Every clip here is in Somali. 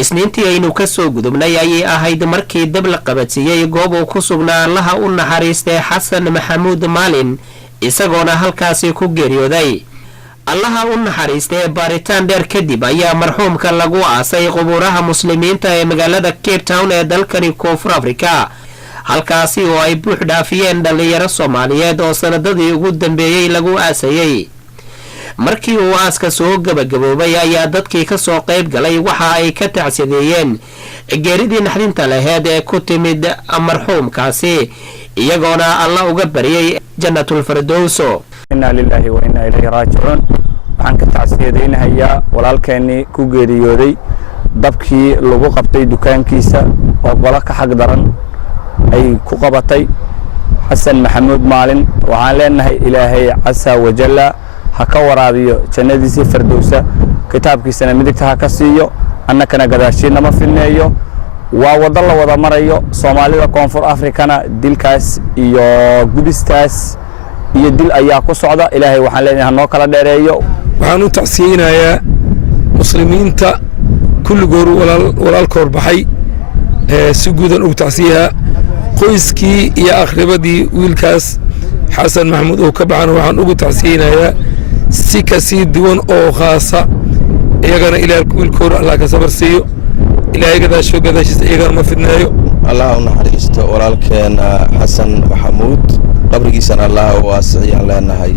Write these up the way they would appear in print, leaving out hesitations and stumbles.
isniintii aynu ka soo gudubnay ayay ahayd markii dab la qabadsiiyey goob uu ku sugnaa allaha u naxariistay xasan maxamuud maalin isagoona halkaasi ku geeriyooday. allaha u naxariistay baaritaan dheer kadib ayaa marxuumka lagu aasay qubuuraha muslimiinta ee magaalada Cape Town ee dalkani Koonfur Afrika, halkaasi oo ay buux dhaafiyeen dhalinyaro Soomaaliyeed oo sanadadii ugu dambeeyay lagu aasayay. markii uu aaska soo gabagaboobay ayaa dadkii ka soo qayb galay waxa ay ka tacsiyeeyeen geeridii naxdinta lahayd ee ku timid marxuumkaasi, iyagoona alla uga baryay jannatul firdaws. inna lillahi wa inna ilayhi raaji'uun. waxaan ka tacsiyadeynayaa walaalkeennii ku geeriyooday dabkii lagu qabtay dukaankiisa oo qolo ka xaq daran ay ku qabatay xasan maxamuud maalin. waxaan leenahay ilaahay casa wajalla ha ka waraabiyo jannadiisa firdawsa, kitaabkiisana midigta ha ka siiyo, annakana gadaashiina ma fineeyo. waa wada la wada marayo Soomaalida Koonfur Afrikana dilkaas iyo gubistaas iyo dil ayaa ku socda. ilaahay waxaan leenahay noo kala dheereeyo. waxaan u tacsiyeynayaa muslimiinta kulligood walaalkoor baxay si guudan ugu tacsiyaha qoyskii iyo aqribadii wiilkaas xasan maxamuud oo ka baxan. waxaan ugu tacsiyeynayaa si ka sii duwan oo khaasa, iyagana ilaahay wiilkooda allah ka sabar siiyo, ilaahay gadaashiisa iyagana ma fidnaayo. allah u naxariisto walaalkeena xasan maxamuud, qabrigiisana allah u waasiciyaan leenahay,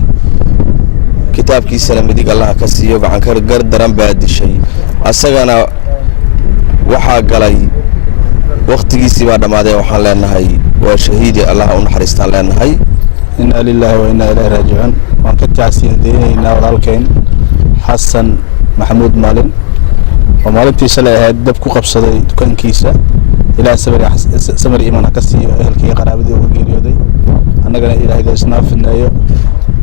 kitaabkiisana midig allah ka siiyo. gacan gar daran baa dishay, asagana waxaa galay waqtigiisii baa dhammaaday. waxaan leenahay waa shahiidi, allah u naxariistaan leenahay. inna lillahi wa inna ilayhi raaji'uun. waan ka tacsiyadeynaynaa walaalkeen xasan maxamuud maalin oo maalintii shalay ahayd dab ku qabsaday dukaankiisa. ilaahay samir iimaan ka siiyo ehelkii iyo qaraabadii uga geeriyooday, annagana ilaahay gaasnaa fidneeyo.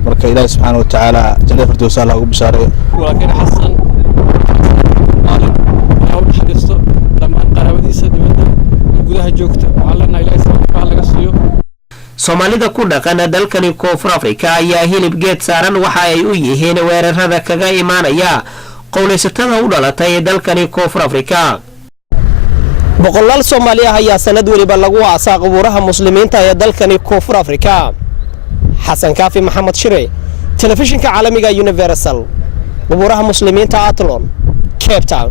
marka ilaahay subxaana wa tacaala jannada firdaws allah ugu bishaareeyo. walaalkeen xasan maalin ayaa u naxariisto dhammaan qaraabadiisa dibadda iyo gudaha joogta. waxaan leenahay ilaahay sabab laga siiyo. Soomaalida ku dhaqan dalkani Koonfur Afrika ayaa hilib geed saaran waxa ay u yihiin weerarada kaga imaanaya qowlaysatada u dhalatay dalkani Koonfur Afrika. boqolaal Soomaali ah ayaa sanad waliba lagu aasaa qubuuraha muslimiinta ee dalkani Koonfur Afrika. xasan kaafi maxamed shire, telefishinka caalamiga Universal, qubuuraha muslimiinta Athlone, Cape Town.